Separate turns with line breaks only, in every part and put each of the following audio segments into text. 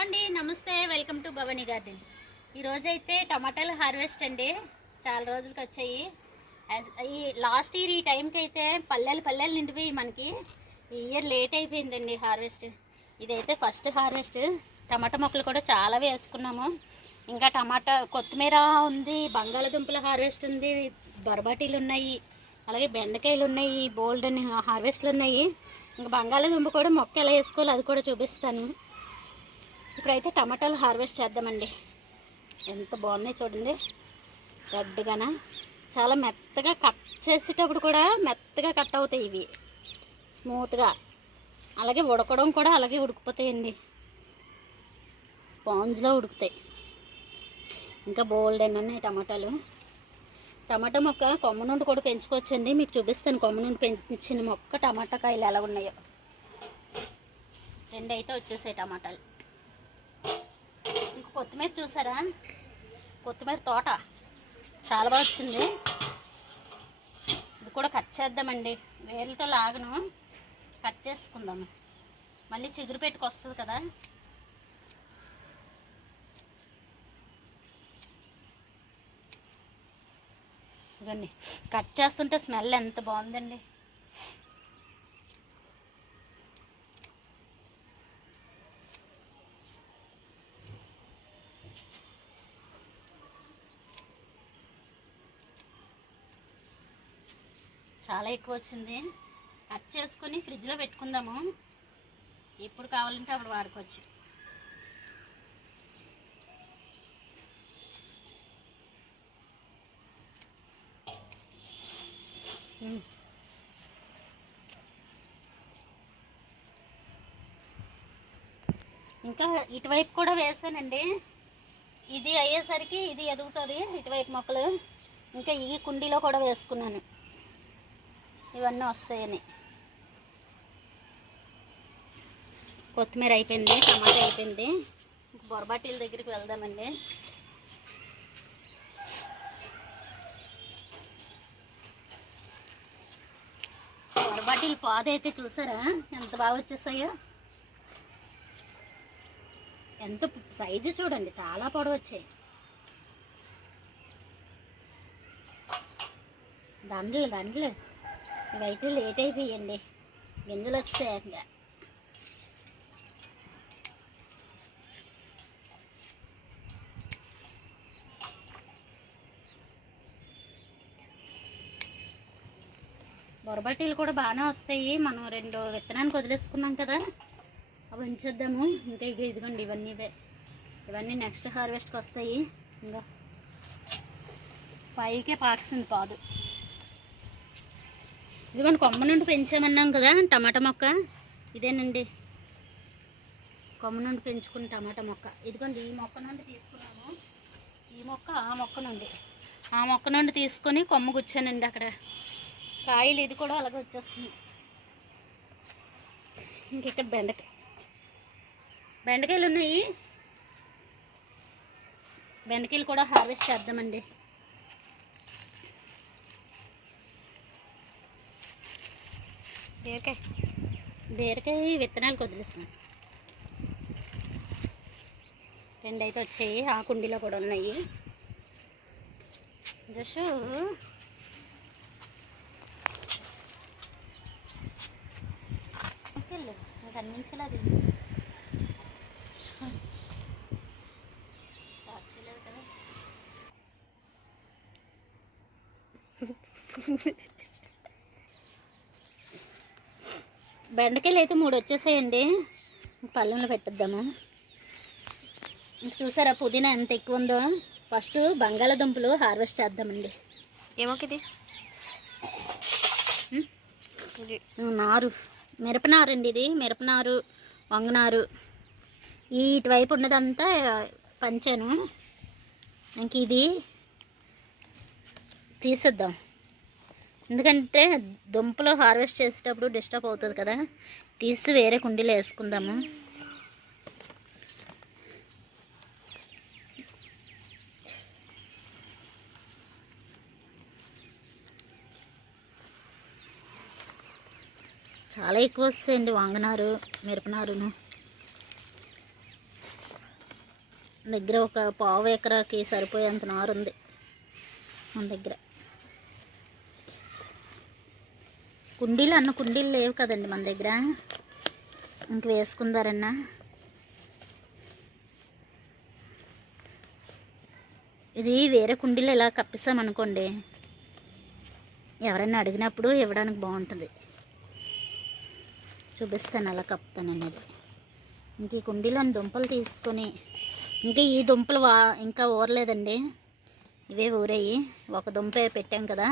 అండి నమస్తే welcome to Bhavani garden. ఈరోజైతే టమాటాలు హార్వెస్ట్ అండి చాలా రోజులకి వచ్చాయి ఈ లాస్ట్ ఇయర్ ఈ టైంకి అయితే పల్లెలు పల్లెలు నిండిపోయి మనకి ఈ ఇయర్ లేట్ అయిపోయిందండి హార్వెస్ట్. ఇదైతే ఫస్ట్ హార్వెస్ట్. టమాటా మొక్కలు కూడా చాలా వేసుకున్నాము. ఇంకా టమాటా కొత్తిమీర ఉంది బంగాళదుంపల హార్వెస్ట్ ఉంది బరబాటీలు ఉన్నాయి అలాగే బెండకాయలు ఉన్నాయి బోల్డ్ హార్వెస్ట్లు ఉన్నాయి ఇంకా బంగాళదుంప కూడా మొక్క ఎలా వేసుకోవాలో అది కూడా చూపిస్తాను. ఇప్పుడైతే టమాటాలు హార్వెస్ట్ చేద్దామండి. ఎంత బాగున్నాయి చూడండి. రెడ్గాన చాలా మెత్తగా కట్ చేసేటప్పుడు కూడా మెత్తగా కట్ అవుతాయి ఇవి. స్మూత్గా అలాగే ఉడకడం కూడా అలాగే ఉడికిపోతాయండి. స్పాంజ్లో ఉడుకుతాయి. ఇంకా బోల్డ్ అని ఉన్నాయి టమాటాలు. టమాటా మొక్క కొమ్మ నుండి కూడా పెంచుకోవచ్చండి. మీకు చూపిస్తాను కొమ్మ నుండి పెంచిన మొక్క టమాటా కాయలు ఎలా ఉన్నాయో. రెండు అయితే వచ్చేసాయి టమాటాలు. ఇంక కొత్తిమీర చూసారా? కొత్తిమీర తోట చాలా బాగా వచ్చింది. ఇది కూడా కట్ చేద్దామండి. వేర్లతో లాగను కట్ చేసుకుందాము. మళ్ళీ చిగురు పెట్టుకొస్తుంది కదా. ఇవన్నీ కట్ చేస్తుంటే స్మెల్ ఎంత బాగుందండి చాలా ఎక్కువ వచ్చింది కట్ చేసుకొని ఫ్రిడ్జ్లో పెట్టుకుందాము. ఎప్పుడు కావాలంటే అప్పుడు వాడుకోవచ్చు. ఇంకా ఇటువైపు కూడా వేసానండి. ఇది అయ్యేసరికి ఇది ఎదుగుతుంది ఇటువైపు మొక్కలు. ఇంకా ఈ కుండీలో కూడా వేసుకున్నాను. ఇవన్నీ వస్తాయని. కొత్తిమీర అయిపోయింది టమాటా అయిపోయింది. బొరబాటీల దగ్గరికి వెళ్దామండి. బొరబాటీలు పాదైతే అయితే చూసారా? ఎంత బాగా వచ్చేసాయో. ఎంత సైజు చూడండి చాలా పొడవు వచ్చాయి దండలు దండలు. బయట లేట్ అయిపోయండి గింజలు వచ్చాయి బొరబట్టీలు కూడా బాగానే వస్తాయి. మనం రెండు విత్తనానికి వదిలేసుకున్నాం కదా. అవి ఉంచేద్దాము. ఇంకా ఇక ఇదిగోండి ఇవన్నీ ఇవన్నీ నెక్స్ట్ హార్వెస్ట్కి వస్తాయి. ఇంకా పైకే పాకిసింది పాదు. ఇదిగోండి కొమ్మ నుండి పెంచామన్నాం కదా టమాటా మొక్క. ఇదేనండి. కొమ్మ నుండి పెంచుకున్న టమాటా మొక్క. ఇదిగోండి ఈ మొక్క నుండి తీసుకున్నాము. ఈ మొక్క ఆ మొక్క నుండి. ఆ మొక్క నుండి తీసుకొని కొమ్మ గుచ్చానండి అక్కడ. కాయలు ఇది కూడా అలాగే వచ్చేస్తుంది. ఇంక ఇక్కడ బెండకాయ. బెండకాయలు ఉన్నాయి. బెండకాయలు కూడా హార్వెస్ట్ చేద్దామండి. బీరకాయ. బీరకాయ విత్తనాలు వదిలేస్తాం రెండు అయితే వచ్చాయి ఆ కుండీలో కూడా ఉన్నాయి. జస్ట్ వెళ్ళు నాకు అందించలేదు అది స్టార్ట్ చేయలేదు కదా. బెండకాయలు అయితే మూడు వచ్చేసాయండి. పళ్ళెంలో పెట్టేద్దాము. చూసారా పుదీనా ఎంత ఎక్కువ ఉందో? ఫస్ట్ బంగాళాదుంపలు హార్వెస్ట్ చేద్దామండి.
ఏమోకిది
నారు. మిరపనారు అండి ఇది. మిరపనారు వంగనారు. ఈ ఇటువైపు ఉన్నదంతా పంచాను. ఇంక ఇది తీసేద్దాం. ఎందుకంటే దుంపలు హార్వెస్ట్ చేసేటప్పుడు డిస్టర్బ్ అవుతుంది కదా. తీసి వేరే కుండీలో వేసుకుందాము. చాలా ఎక్కువ వస్తాయండి వంగనారు మిరపనారును. దగ్గర ఒక పావు ఎకరాకి సరిపోయేంత నారు ఉంది మన దగ్గర. కుండీలు అన్న కుండీలు లేవు కదండి మన దగ్గర. ఇంక వేసుకుందారన్నా. ఇది వేరే కుండీలు ఇలా కప్పిస్తామనుకోండి ఎవరైనా అడిగినప్పుడు ఇవ్వడానికి బాగుంటుంది. చూపిస్తాను అలా కప్పుతాను అనేది. ఇంక ఈ కుండీలోని దుంపలు తీసుకొని ఇంకా ఈ దుంపలు వా ఇంకా ఊరలేదండి. ఇవే ఊరాయి. ఒక దుంపే పెట్టాం కదా.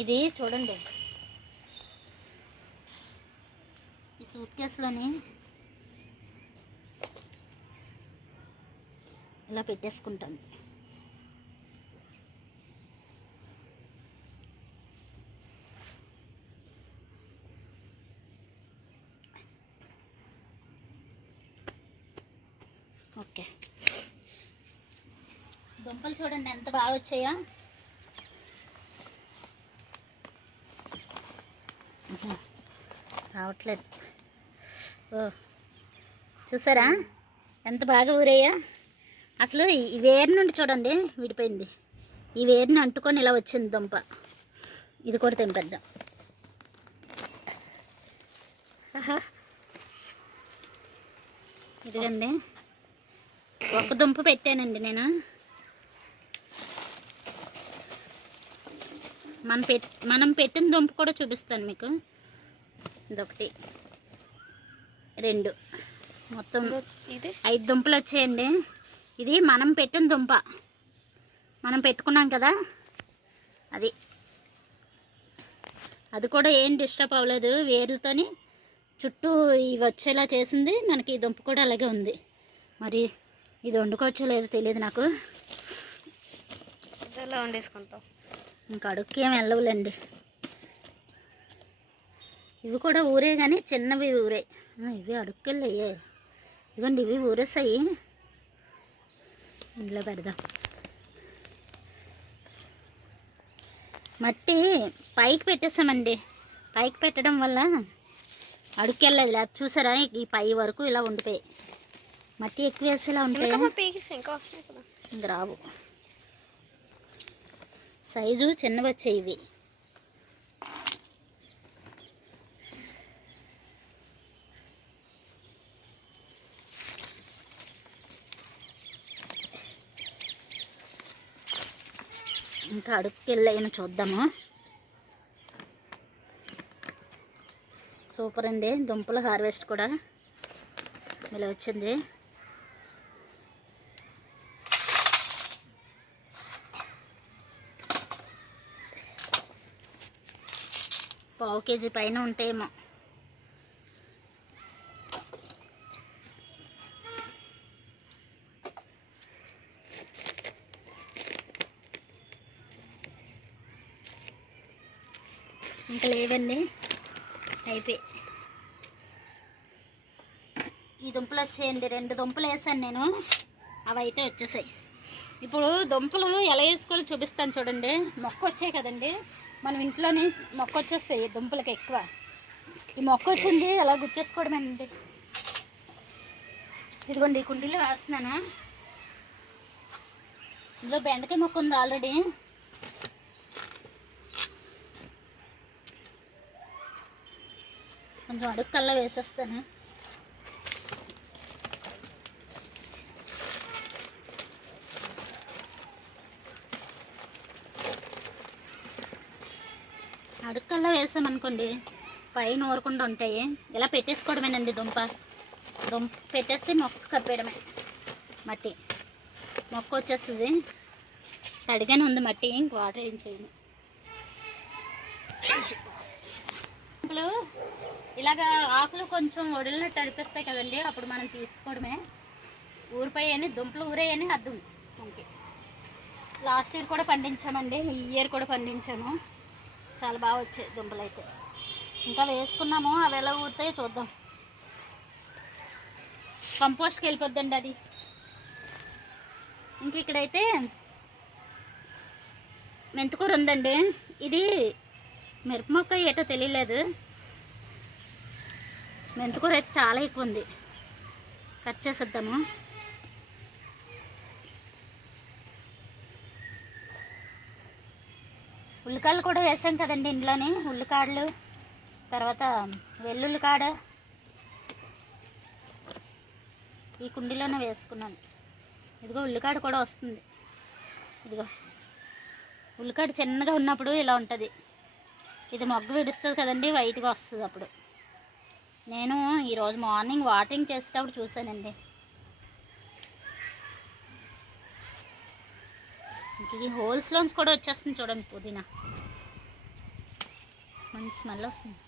ఇది చూడండి. ఈ సూట్ కేసులోని ఇలా పెట్టేసుకుంటాను. ఓకే. దుంపలు చూడండి ఎంత బాగా వచ్చాయా. రావట్లేదు. ఓ. చూసారా? ఎంత బాగా ఊరయ్యా అసలు ఈ- వేరు నుండి చూడండి విడిపోయింది. ఈ వేరుని అంటుకొని ఇలా వచ్చింది దుంప. ఇది కూడా తెంపేద్దాం. ఆహా. ఇదిగండి. ఒక దుంప పెట్టానండి నేను. మనం పెట్ మనం పెట్టిన దుంప కూడా చూపిస్తాను మీకు. ఇదొకటి. రెండు. మొత్తం
ఇది
ఐదు దుంపలు వచ్చాయండి. ఇది మనం పెట్టిన దుంప. మనం పెట్టుకున్నాం కదా. అది. అది కూడా ఏం డిస్టర్బ్ అవ్వలేదు. వేర్లతోని చుట్టూ ఇవి వచ్చేలా చేసింది. మనకి ఈ దుంప కూడా అలాగే ఉంది. మరి ఇది వండుకోవచ్చో లేదో తెలియదు నాకు.
వండేసుకుంటాం.
ఇంకా అడుక్కి ఏం వెళ్ళవులేండి. ఇవి కూడా ఊరే కానీ చిన్నవి ఊరే. ఇవి అడుక్కెళ్ళయ్యే. ఇదిగోండి ఇవి ఊరేసాయి. ఇందులో పెడదాం. మట్టి పైకి పెట్టేసామండి. పైకి పెట్టడం వల్ల అడుక్కెళ్ళదు. లేకపోతే చూసారా ఈ పై వరకు ఇలా ఉండిపోయాయి మట్టి ఎక్కువ వేసేలా ఉంటాయి
ఇంక
రావు. సైజు చిన్నవి వచ్చాయి ఇవి. ఇంకా అడుగుకెళ్ళాయని చూద్దాము. సూపర్ అండి. దుంపల హార్వెస్ట్ కూడా ఇలా వచ్చింది. పావు కేజీ పైన ఉంటాయేమో ఇంకా అయిపోయి. ఈ దుంపలు వచ్చేయండి. రెండు దుంపలు వేసాను నేను. అవి అయితే వచ్చేసాయి. ఇప్పుడు దుంపలు ఎలా వేసుకోవాలో చూపిస్తాను చూడండి. మొక్క వచ్చాయి కదండి. మనం ఇంట్లోనే మొక్క వచ్చేస్తాయి దుంపలకి ఎక్కువ. ఈ మొక్క వచ్చింది అలా గుచ్చేసుకోవడమేనండి ఇదిగోండి ఈ కుండీలో వేస్తున్నాను. ఇందులో బెండకాయ మొక్క ఉంది ఆల్రెడీ. కొంచెం అడుగు కల్లా వేసేస్తాను. అడుక్కల్లో వేసామనుకోండి పైన ఊరకుండా ఉంటాయి. ఇలా పెట్టేసుకోవడమేనండి దుంప. దుంప పెట్టేసి మొక్క కప్పేయడమే. మట్టి. మొక్క వచ్చేస్తుంది. తడిగానే ఉంది మట్టి ఇంక వాటర్ ఏం చేయను. ఇప్పుడు ఇలాగా ఆకులు కొంచెం ఒడిలినట్టు అనిపిస్తాయి కదండి అప్పుడు మనం తీసుకోవడమే. ఊరిపోయని దుంపలు ఊరేయని అర్థం. మనకి లాస్ట్ ఇయర్ కూడా పండించామండి ఈ ఇయర్ కూడా పండించాము. చాలా బాగా వచ్చాయి దుంపలు అయితే ఇంకా వేసుకున్నాము అవి ఎలా ఊరుతాయో చూద్దాం. కంపోస్ట్కి వెళ్ళిపోద్దండి అది. ఇంక ఇక్కడైతే మెంతికూర ఉందండి. ఇది మిరప మొక్క ఏటో తెలియలేదు. మెంతికూర అయితే చాలా ఎక్కువ ఉంది కట్ చేసేద్దాము. ఉల్లికాయలు కూడా వేసాం కదండి ఇంట్లోనే. ఉల్లికాడలు తర్వాత వెల్లుల్లి కాడ ఈ కుండీలోనే వేసుకున్నాను. ఇదిగో ఉల్లికాడ కూడా వస్తుంది. ఇదిగో. ఉల్లికాడ చిన్నగా ఉన్నప్పుడు ఇలా ఉంటుంది. ఇది మొగ్గు విడుస్తుంది కదండి వైట్గా వస్తుంది అప్పుడు. నేను ఈరోజు మార్నింగ్ వాటరింగ్ చేసేటప్పుడు చూశానండి. ఇంక ఇది హోల్స్లోన్స్ కూడా వచ్చేస్తుంది చూడండి పుదీనా. మంచి స్మెల్ వస్తుంది.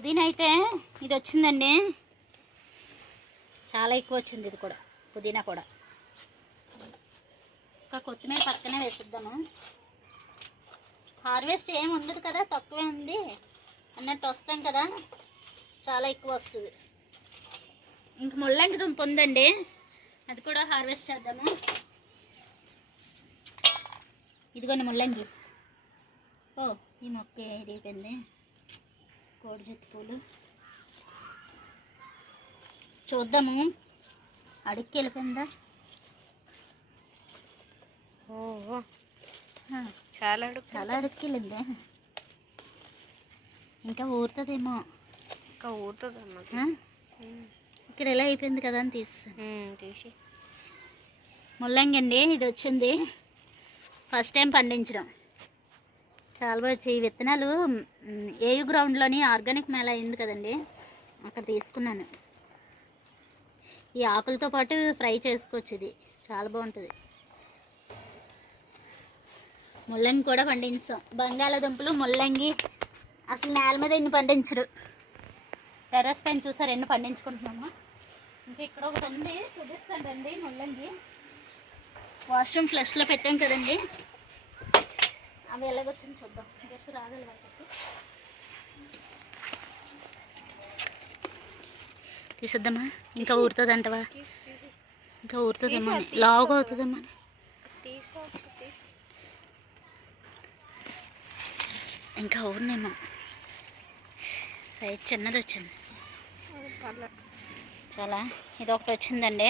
పుదీనా అయితే ఇది వచ్చిందండి. చాలా ఎక్కువ వచ్చింది ఇది కూడా పుదీనా కూడా. ఒక కొత్తిమీర పక్కనే వేసిద్దాము. హార్వెస్ట్ ఏమి ఉండదు కదా తక్కువే ఉంది. అన్నట్టు వస్తాం కదా చాలా ఎక్కువ వస్తుంది. ఇంక ముల్లంగి దుంప ఉందండి అది కూడా హార్వెస్ట్ చేద్దాము. ఇదిగోండి ముల్లంగి. ఓ ఈ మొక్క ఇరిగిపోయింది కోడి జుత్తు పూలు. చూద్దాము. అడిక్కి వెళ్ళిపోయిందా?
చాలా అడుగు
చాలా అడిక్కి వెళ్ళిందే? ఇంకా ఊరుతుందేమో.
ఇంకా ఊరుతుందమ్మా?
ఇక్కడ ఎలా అయిపోయింది కదా అని తీస్తాను
తీసి
ముల్లంగి అండి ఇది వచ్చింది. ఫస్ట్ టైం పండించడం. చాలా బాగా వచ్చాయి ఈ విత్తనాలు ఏయు గ్రౌండ్లోని ఆర్గానిక్ మేళ అయింది కదండి అక్కడ తీసుకున్నాను. ఈ ఆకులతో పాటు ఫ్రై చేసుకోవచ్చు ఇది. చాలా బాగుంటుంది. ముల్లంగి కూడా పండించాం. బంగాళాదుంపలు ముల్లంగి. అసలు నేల మీద ఎన్ని పండించరు. టెర్రస్ పైన చూసారు ఎన్ని పండించుకుంటున్నాము. ఇంకా ఇక్కడ ఒకటి ఉంది. చూపిస్తానండి ముల్లంగి. వాష్రూమ్ ఫ్లష్లో పెట్టాం కదండి. అవి ఎలాగొచ్చింది చూద్దాం. జస్ట్ రాగలి వాళ్ళకి తీసిద్దామా? ఇంకా ఊరుతుంది అంటవా ఇంకా ఊరుతుందమ్మా. లావుగా అవుతుందమ్మా. ఇంకా ఊరినేమో. సైజ్ చిన్నది వచ్చింది చాలా. ఇది ఒకటి వచ్చిందండి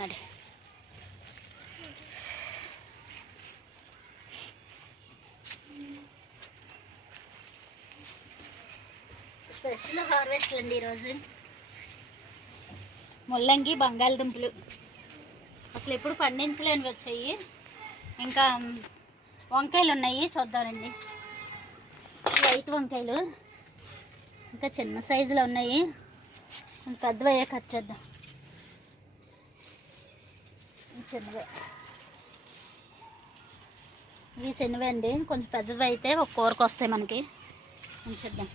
నడి. స్పెషల్ హార్వెస్ట్ అండి ఈరోజు ముల్లంగి బంగాళదుంపలు. అసలు ఎప్పుడు పండించలేనివి వచ్చాయి. ఇంకా వంకాయలు ఉన్నాయి చూద్దామండి. వైట్ వంకాయలు. ఇంకా చిన్న సైజులో ఉన్నాయి. ఇంకా పెద్దవి అయ్యే కట్ చేద్దాం. చిన్నవే. ఇవి చిన్నవే అండి. కొంచెం పెద్దవి అయితే ఒక కూరకు వస్తాయి మనకి. ఉంచేద్దాం.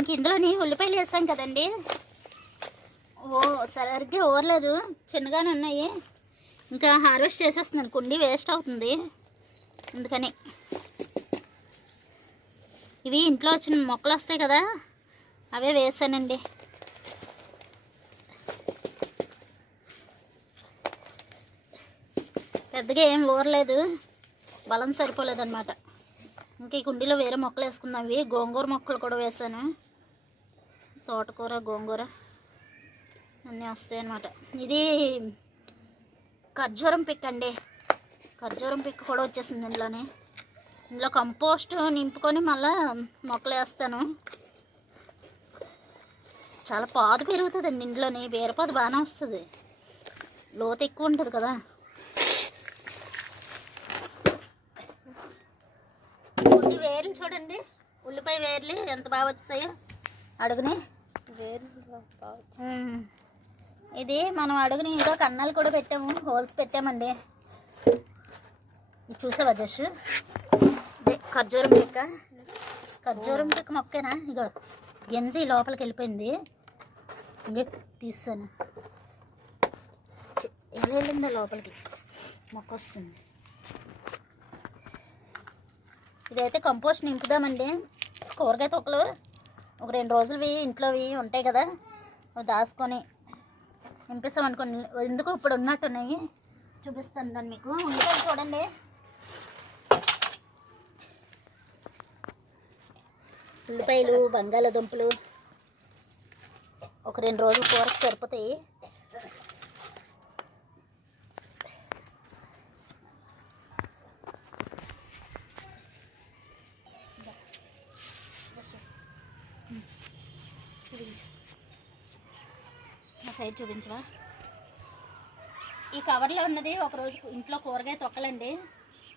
ఇంక ఇందులోని ఉల్లిపాయలు వేస్తాం కదండి. ఓ సరిగ్గా ఊరలేదు చిన్నగానే ఉన్నాయి. ఇంకా హార్వెస్ట్ చేసేస్తున్నాను. కుండీ వేస్ట్ అవుతుంది. అందుకని. ఇవి ఇంట్లో వచ్చిన మొక్కలు వస్తాయి కదా అవే వేసానండి. పెద్దగా ఏం ఊరలేదు బలం సరిపోలేదన్నమాట. ఇంకా ఈ కుండీలో వేరే మొక్కలు వేసుకుందాం. ఇవి గోంగూర మొక్కలు కూడా వేసాను. తోటకూర గోంగూర అన్నీ వస్తాయి అన్నమాట ఇది ఖర్జూరం పిక్ అండి. ఖర్జూరం పిక్ కూడా వచ్చేసింది ఇందులోనే. ఇందులో కంపోస్ట్ నింపుకొని మళ్ళీ మొక్కలు వేస్తాను. చాలా పాదు పెరుగుతుందండి ఇంట్లోని. బీరపాదు బాగానే వస్తుంది. లోతు ఎక్కువ ఉంటుంది కదా. ఉల్లి వేర్లు చూడండి. ఉల్లిపాయ వేర్లు ఎంత బాగా వచ్చాయో అడుగునే. ఇది మనం అడుగుని ఏదో కన్నాలు కూడా పెట్టాము. హోల్స్ పెట్టామండి. చూసావా జస్ ఖర్జూరం చెక్క. ఖర్జూరం చెక్క మొక్కేనా? ఇగో గింజ లోపలికి వెళ్ళిపోయింది. ఇంకే తీస్తాను చి- ఎలా వెళ్ళిందో లోపలికి. మొక్క వస్తుంది ఇదైతే కంపోస్ట్ నింపుదామండి. కూరగాయ తొక్కలు ఒక రెండు రోజులవి ఇంట్లోవి ఉంటాయి కదా. అవి దాచుకొని నింపిస్తాం అనుకోండి ఎందుకు ఇప్పుడు ఉన్నట్టున్నాయి? చూపిస్తాను దాన్ని మీకు. ఉంటాయి చూడండి. ఉల్లిపాయలు బంగాళాదుంపలు. ఒక రెండు రోజులు కూరకు సరిపోతాయి చూపించు నా సైడ్ చూపించవా? ఈ కవర్లో ఉన్నది ఒకరోజు ఇంట్లో కూరగాయ తొక్కలండి.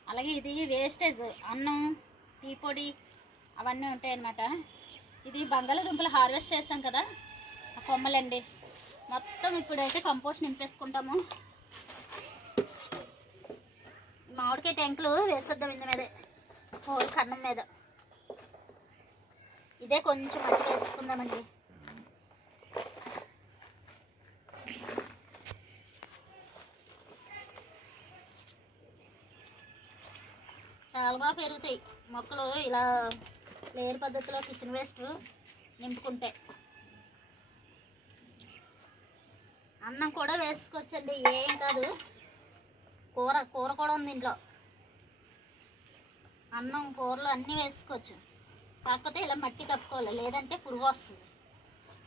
అలాగే ఇది వేస్టేజ్ అన్నం టీ పొడి అవన్నీ ఉంటాయి అన్నమాట ఇది బంగాళదుంపలు హార్వెస్ట్ చేస్తాం కదా ఆ కొమ్మలండి. మొత్తం ఇప్పుడైతే కంపోస్ట్ నింపేసుకుంటాము. మామిడికాయ ట్యాంకులు వేసేద్దాం ఇందు మీదే హోల్ కన్నం మీద. ఇదే కొంచెం మంచిగా వేసుకుందామండి. చాలా బాగా పెరుగుతాయి. మొక్కలు ఇలా లేయర్ పద్ధతిలో కిచెన్ వేస్ట్ నింపుకుంటే. అన్నం కూడా వేసుకోవచ్చండి ఏం కాదు. కూర కూర కూడా ఉంది ఇంట్లో. అన్నం కూరలు అన్నీ వేసుకోవచ్చు. కాకపోతే ఇలా మట్టి కప్పుకోవాలి. లేదంటే పురుగు వస్తుంది.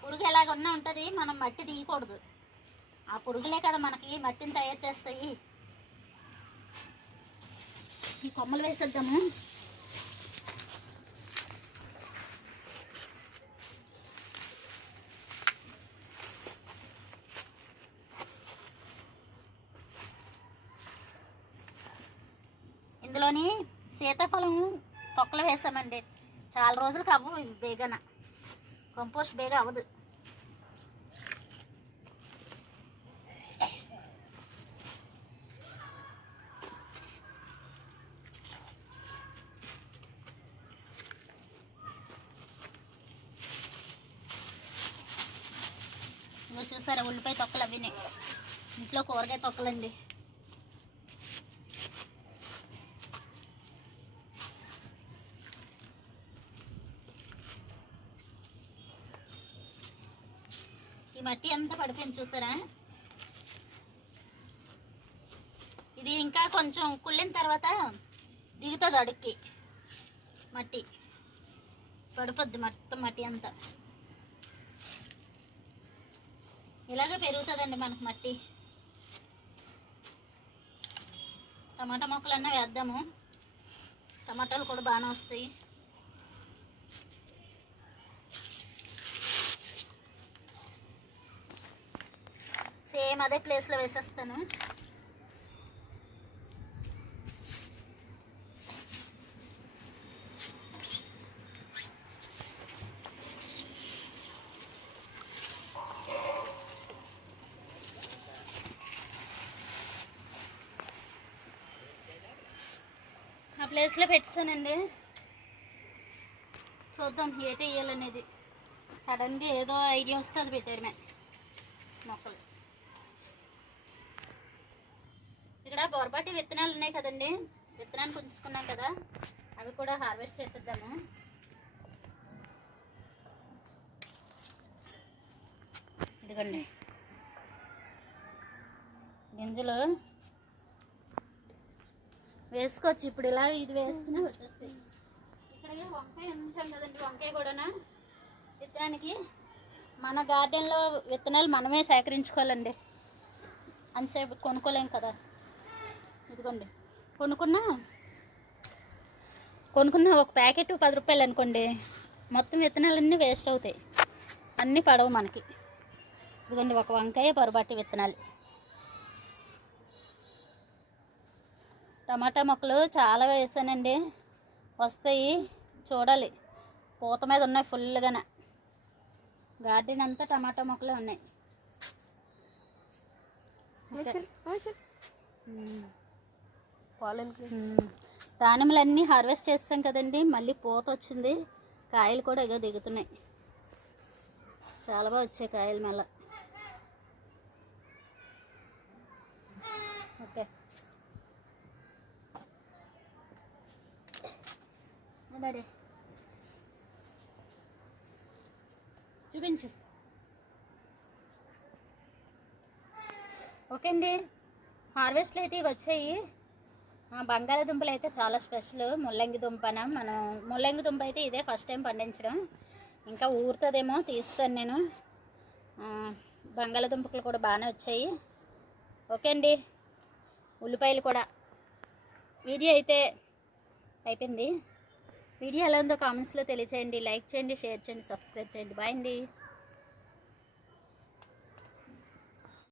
పురుగు ఎలాగన్నా ఉంటుంది. మనం మట్టి తీయకూడదు. ఆ పురుగులే కదా మనకి మట్టిని తయారు చేస్తాయి. ఈ కొమ్మలు వేసేద్దాము? ఇందులోని సీతాఫలం తొక్కలు వేసామండి. చాలా రోజులకు అవ్వవు బేగన. కంపోస్ట్ బేగా అవ్వదు ఇగో చూసారా ఉల్లిపాయ తొక్కలు అవినే ఇంట్లో కూరగాయ తొక్కలండి ఈ మట్టి ఎంత పడిపోయింది చూసారా? ఇది ఇంకా కొంచెం కుళ్ళిన తర్వాత దిగుతుంది అడుక్కి. మట్టి. పడిపోద్ది మొత్తం మట్టి అంతా. ఇలాగే పెరుగుతుందండి మనకు మట్టి. టమాటా మొక్కలన్నీ వేద్దాము. టమాటాలు కూడా బాగానే వస్తాయి. సేమ్ అదే ప్లేస్లో వేసేస్తాను. ఆ ప్లేస్లో పెట్టానండి చూద్దాం ఏటి వేయాలనేది సడన్గా ఏదో ఐడియా వస్తే అది పెట్టారు మే మొక్కలు. ఇక్కడ బొరబాటి విత్తనాలు ఉన్నాయి కదండి. విత్తనాలు పుంజుకున్నాం కదా. అవి కూడా హార్వెస్ట్ చేసేద్దాము. ఇదిగోండి. గింజలు వేసుకోవచ్చు ఇప్పుడు ఇలా ఇది వేస్తున్నా. వచ్చేస్తాయి ఇక్కడ వంకాయ ఉంచాం కదండి వంకాయ కూడా విత్తనానికి మన గార్డెన్లో విత్తనాలు మనమే సేకరించుకోవాలండి. అంతసేపు కొనుక్కోలేం కదా. ఇదిగోండి కొనుక్కున్నా? కొనుక్కున్న ఒక ప్యాకెట్ పది రూపాయలు అనుకోండి. మొత్తం విత్తనాలన్నీ వేస్ట్ అవుతాయి. అన్నీ పడవు మనకి. ఇదిగోండి ఒక వంకాయ పొరబాటి విత్తనాలు. టమాటా మొక్కలు చాలా వేసానండి. వస్తాయి. చూడాలి. పూత మీద ఉన్నాయి ఫుల్గానే గార్డెన్ అంతా టమాటా మొక్కలే ఉన్నాయి. దానిమ్మలన్నీ హార్వెస్ట్ చేస్తాం కదండి. మళ్ళీ పూత వచ్చింది. కాయలు కూడా ఇగో దిగుతున్నాయి. చాలా బాగా వచ్చాయి కాయలు మళ్ళా ఓకే అదే చూపించు. ఓకే అండి. హార్వెస్ట్లు అయితే ఇవి వచ్చాయి. బంగాళదుంపలు బంగాళాదుంపలు అయితే చాలా స్పెషల్. ముల్లంగి దుంపన? మనం ముల్లంగి దుంప అయితే ఇదే ఫస్ట్ టైం పండించడం. ఇంకా ఊరుతుందేమో తీస్తాను నేను. ఆ, బంగాళాదుంపలు కూడా బాగానే వచ్చాయి. ఓకే అండి. ఉల్లిపాయలు కూడా. వీడియో అయితే అయిపోయింది. వీడియో ఎలా ఉందో కామెంట్స్లో తెలియచేయండి. లైక్ చేయండి షేర్ చేయండి సబ్స్క్రైబ్ చేయండి. బాయ్ అండి.